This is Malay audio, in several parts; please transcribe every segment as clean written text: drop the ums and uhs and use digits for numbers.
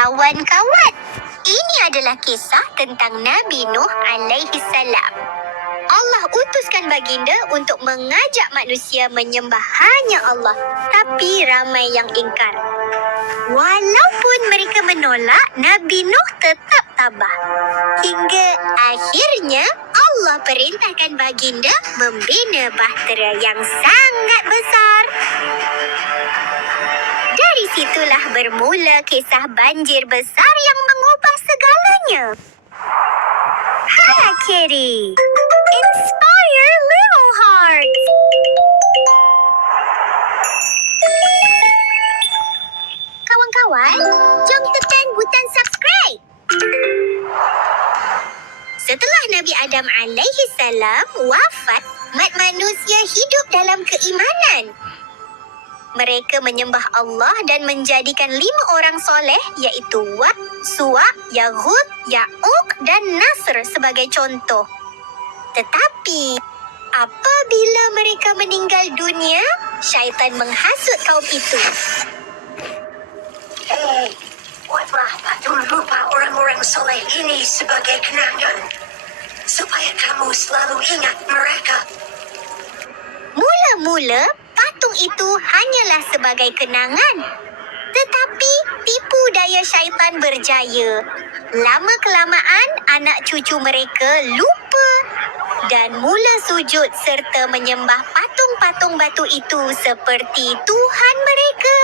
Kawan-kawan, ini adalah kisah tentang Nabi Nuh alaihi salam. Allah utuskan baginda untuk mengajak manusia menyembah hanya Allah, tapi ramai yang ingkar. Walaupun mereka menolak, Nabi Nuh tetap tabah. Hingga akhirnya Allah perintahkan baginda membina bahtera yang sangat besar. Dari situlah bermula kisah banjir besar yang mengubah segalanya. Hello Kitty, inspire little hearts. Kawan-kawan, jom tekan butang subscribe. Setelah Nabi Adam alaihi salam wafat, umat manusia hidup dalam keimanan. Mereka menyembah Allah dan menjadikan 5 orang soleh iaitu Wad, Suwa, Yaghut, Ya'uq dan Nasr sebagai contoh. Tetapi apabila mereka meninggal dunia, syaitan menghasut kaum itu. Hei, buatlah patung rupa orang-orang soleh ini sebagai kenangan, supaya kamu selalu ingat mereka. Mula-mula, patung itu hanyalah sebagai kenangan. Tetapi tipu daya syaitan berjaya. Lama-kelamaan, anak cucu mereka lupa dan mula sujud serta menyembah patung-patung batu itu seperti Tuhan mereka.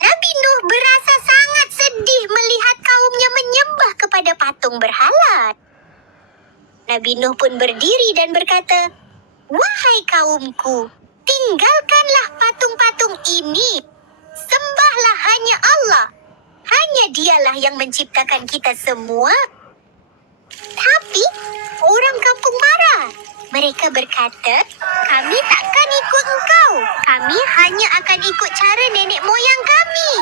Nabi Nuh berasa sangat sedih melihat kaumnya menyembah kepada patung berhala. Nabi Nuh pun berdiri dan berkata, "Wahai kaumku, tinggalkanlah patung-patung ini. Sembahlah hanya Allah. Hanya dialah yang menciptakan kita semua." Tapi orang kampung marah. Mereka berkata, "Kami takkan ikut engkau. Kami hanya akan ikut cara nenek moyang kami."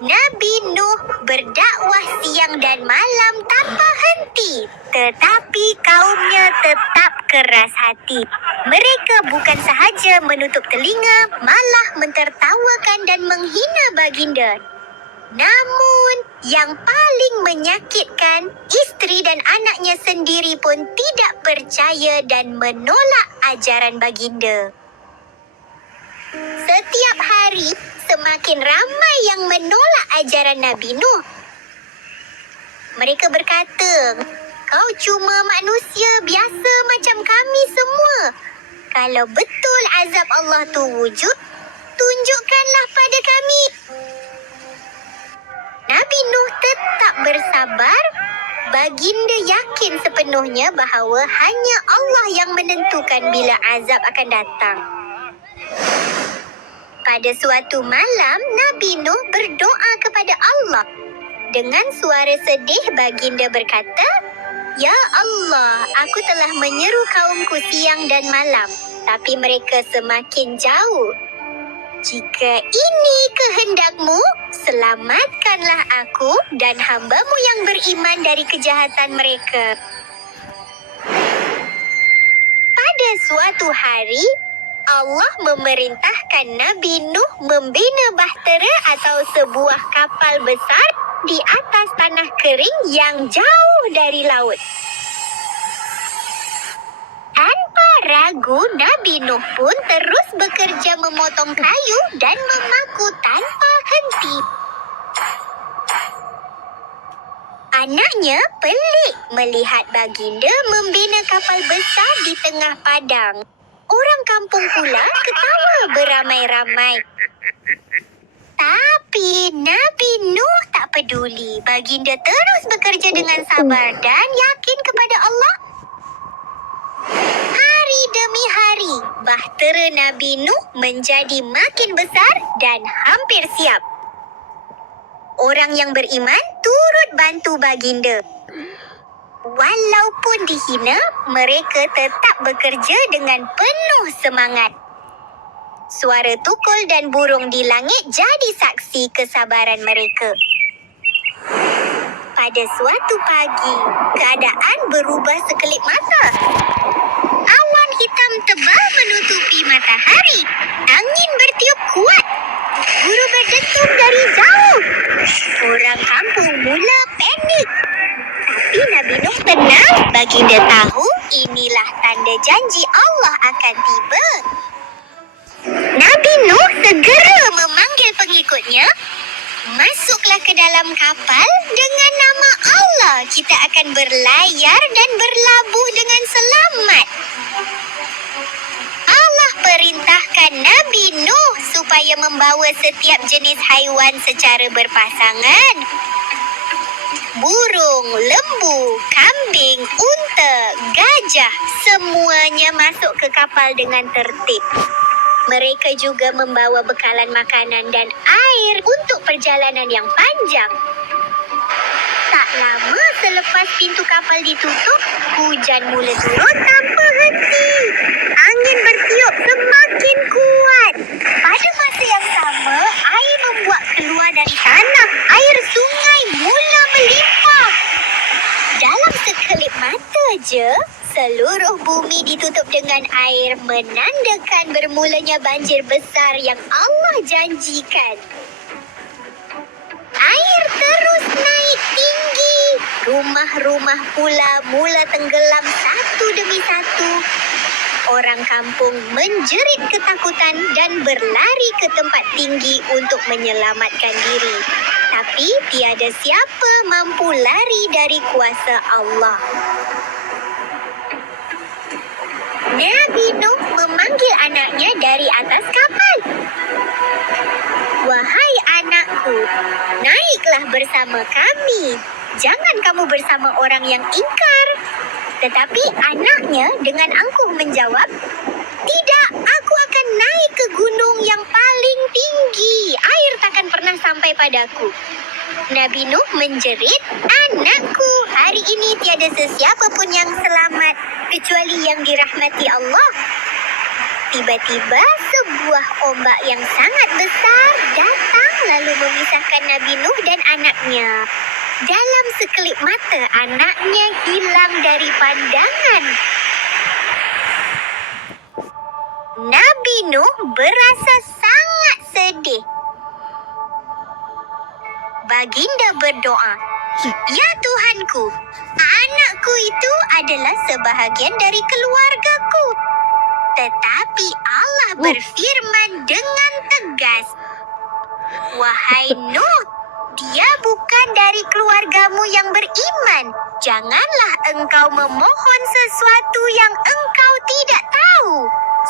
Nabi Nuh berdakwah siang dan malam tanpa henti. Tetapi kaumnya tetap keras hati. Mereka bukan sahaja menutup telinga, malah mentertawakan dan menghina baginda. Namun, yang paling menyakitkan, isteri dan anaknya sendiri pun tidak percaya dan menolak ajaran baginda. Setiap hari, semakin ramai yang menolak ajaran Nabi Nuh. Mereka berkata, "Kau cuma manusia biasa macam kami semua. Kalau betul azab Allah tu wujud, tunjukkanlah pada kami." Nabi Nuh tetap bersabar. Baginda yakin sepenuhnya bahawa hanya Allah yang menentukan bila azab akan datang. Pada suatu malam, Nabi Nuh berdoa kepada Allah. Dengan suara sedih, baginda berkata, "Ya Allah, aku telah menyeru kaumku siang dan malam, tapi mereka semakin jauh. Jika ini kehendakmu, selamatkanlah aku dan hamba-mu yang beriman dari kejahatan mereka." Pada suatu hari, Allah memerintahkan Nabi Nuh membina bahtera atau sebuah kapal besar di atas tanah kering yang jauh dari laut. Tanpa ragu, Nabi Nuh pun terus bekerja memotong kayu dan memaku tanpa henti. Anaknya pelik melihat baginda membina kapal besar di tengah padang. Orang kampung pula ketawa beramai-ramai. Tapi Nabi Nuh tak peduli. Baginda terus bekerja dengan sabar dan yakin kepada Allah. Hari demi hari, bahtera Nabi Nuh menjadi makin besar dan hampir siap. Orang yang beriman turut bantu baginda. Walaupun dihina, mereka tetap bekerja dengan penuh semangat. Suara tukul dan burung di langit jadi saksi kesabaran mereka. Pada suatu pagi, keadaan berubah sekelip mata. Awan hitam tebal menutupi matahari. Angin bertiup kuat. Baginda tahu inilah tanda janji Allah akan tiba. Nabi Nuh segera memanggil pengikutnya. Masuklah ke dalam kapal dengan nama Allah. Kita akan berlayar dan berlabuh dengan selamat. Allah perintahkan Nabi Nuh supaya membawa setiap jenis haiwan secara berpasangan. Burung, lembu, kambing, unta, gajah, semuanya masuk ke kapal dengan tertib. Mereka juga membawa bekalan makanan dan air untuk perjalanan yang panjang. Tak lama selepas pintu kapal ditutup, hujan mula turun tanpa henti. Angin bertiup semakin kuat. Pada masa yang sama, air membuat keluar dari tanah. Air sungai mula melimpah. Dalam sekelip mata je, seluruh bumi ditutup dengan air, menandakan bermulanya banjir besar yang Allah janjikan. Air terus naik tinggi. Rumah-rumah pula mula tenggelam satu demi satu. Orang kampung menjerit ketakutan dan berlari ke tempat tinggi untuk menyelamatkan diri. Tapi tiada siapa mampu lari dari kuasa Allah. Nabi Nuh memanggil anaknya dari atas kapal. Wahai anakku, naiklah bersama kami. Jangan kamu bersama orang yang ingkar. Tetapi anaknya dengan angkuh menjawab, tidak, aku akan naik ke gunung yang paling tinggi. Air takkan pernah sampai padaku. Nabi Nuh menjerit, anakku, hari ini tiada sesiapa pun yang selamat kecuali yang dirahmati Allah. Tiba-tiba sebuah ombak yang sangat besar datang lalu memisahkan Nabi Nuh dan anaknya. Dalam sekelip mata, anaknya hilang dari pandangan. Nabi Nuh berasa sangat sedih. Baginda berdoa, ya Tuhanku, anakku itu adalah sebahagian dari keluargaku. Tetapi Allah berfirman dengan tegas, wahai Nuh, dia bukan dari keluargamu yang beriman. Janganlah engkau memohon sesuatu yang engkau tidak tahu.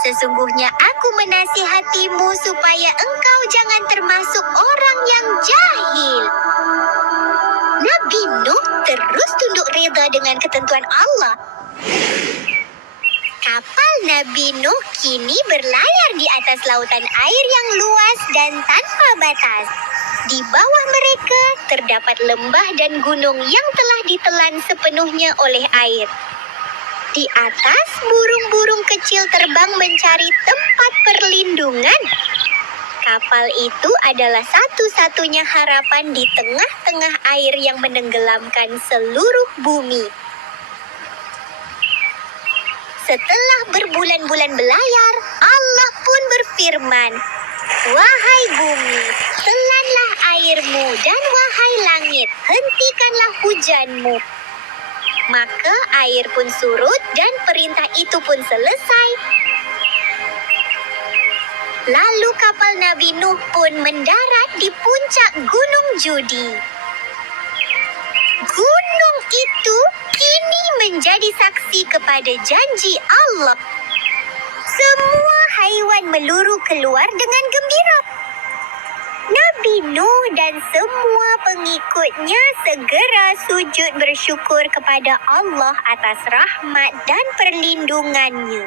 Sesungguhnya aku menasihatimu supaya engkau jangan termasuk orang yang jahil. Nabi Nuh terus tunduk reda dengan ketentuan Allah. Kapal Nabi Nuh kini berlayar di atas lautan air yang luas dan tanpa batas. Di bawah mereka terdapat lembah dan gunung yang telah ditelan sepenuhnya oleh air. Di atas, burung-burung kecil terbang mencari tempat perlindungan. Kapal itu adalah satu-satunya harapan di tengah-tengah air yang menenggelamkan seluruh bumi. Setelah berbulan-bulan belayar, Allah pun berfirman, wahai bumi, telanlah airmu, dan wahai langit, hentikanlah hujanmu. Maka air pun surut dan perintah itu pun selesai. Lalu kapal Nabi Nuh pun mendarat di puncak Gunung Judi. Gunung itu kini menjadi saksi kepada janji Allah. Semua haiwan meluru keluar dengan gembira. Nabi Nuh dan semua pengikutnya segera sujud bersyukur kepada Allah atas rahmat dan perlindungannya.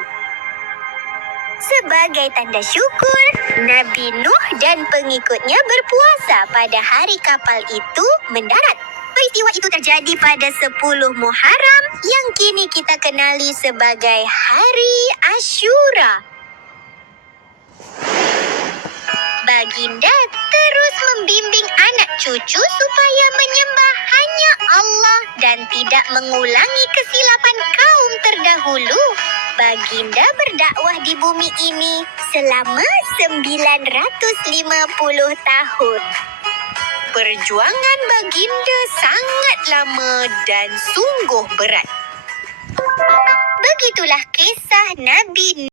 Sebagai tanda syukur, Nabi Nuh dan pengikutnya berpuasa pada hari kapal itu mendarat. Peristiwa itu terjadi pada 10 Muharram yang kini kita kenali sebagai Hari Ashura. Baginda terus membimbing anak cucu supaya menyembah hanya Allah dan tidak mengulangi kesilapan kaum terdahulu. Baginda berdakwah di bumi ini selama 950 tahun. Perjuangan Baginda sangat lama dan sungguh berat. itulah kisah Nabi